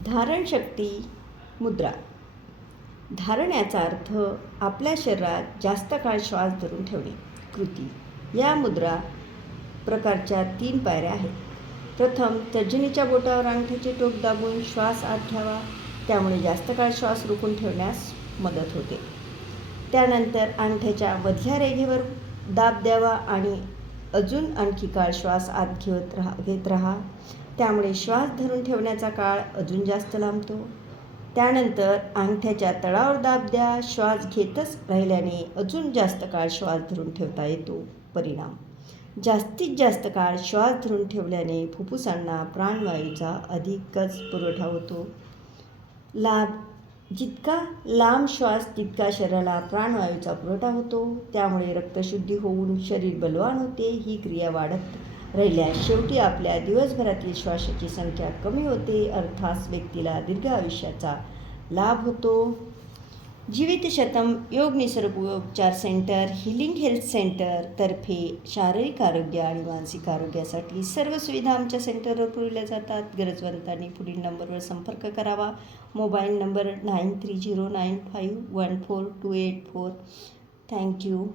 धारणशक्ती मुद्रा. धारण याचा अर्थ आपल्या शरीरात जास्त काळ श्वास धरून ठेवणे. कृती. या मुद्रा प्रकारच्या 3 पायऱ्या आहेत. प्रथम, तर्जनीच्या बोटावर अंगठ्याचे टोक दाबून श्वास आत घ्यावा. त्यामुळे जास्त काळ श्वास रोखून ठेवण्यास मदत होते. त्यानंतर अंगठ्याच्या मधल्या रेघेवर दाब द्यावा आणि अजून आणखी काळ श्वास आत घेत राहा. त्यामुळे श्वास धरून ठेवण्याचा काळ अजून जास्त लांबतो. त्यानंतर अंगठ्याच्या तळावर दाब द्या. श्वास घेतच राहिल्याने अजून जास्त काळ श्वास धरून ठेवता येतो. परिणाम: जास्तीत जास्त काळ श्वास धरून ठेवल्याने फुफ्फुसांना प्राणवायूचा अधिकच पुरवठा होतो. लाभ: जितका लांब श्वास तितका शरीराला प्राणवायूचा पुरवठा होतो. त्यामुळे रक्तशुद्धी होऊन शरीर बलवान होते. ही क्रिया वाढत राहिल्यास शेवटी आपल्या दिवसभरातील श्वासाची संख्या कमी होते. अर्थात व्यक्तीला दीर्घ आयुष्याचा लाभ होतो. जीवितशतम योग निसर्गोपचार सेंटर, हिलिंग हेल्थ सेंटर तर्फे शारीरिक आरोग्य आणि मानसिक आरोग्यासाठी सर्व सुविधा आमच्या सेंटरवर पुरवल्या जातात. गरजवंतांनी पुढील नंबरवर संपर्क करावा. Mobile number 9309514284. थँक्यू.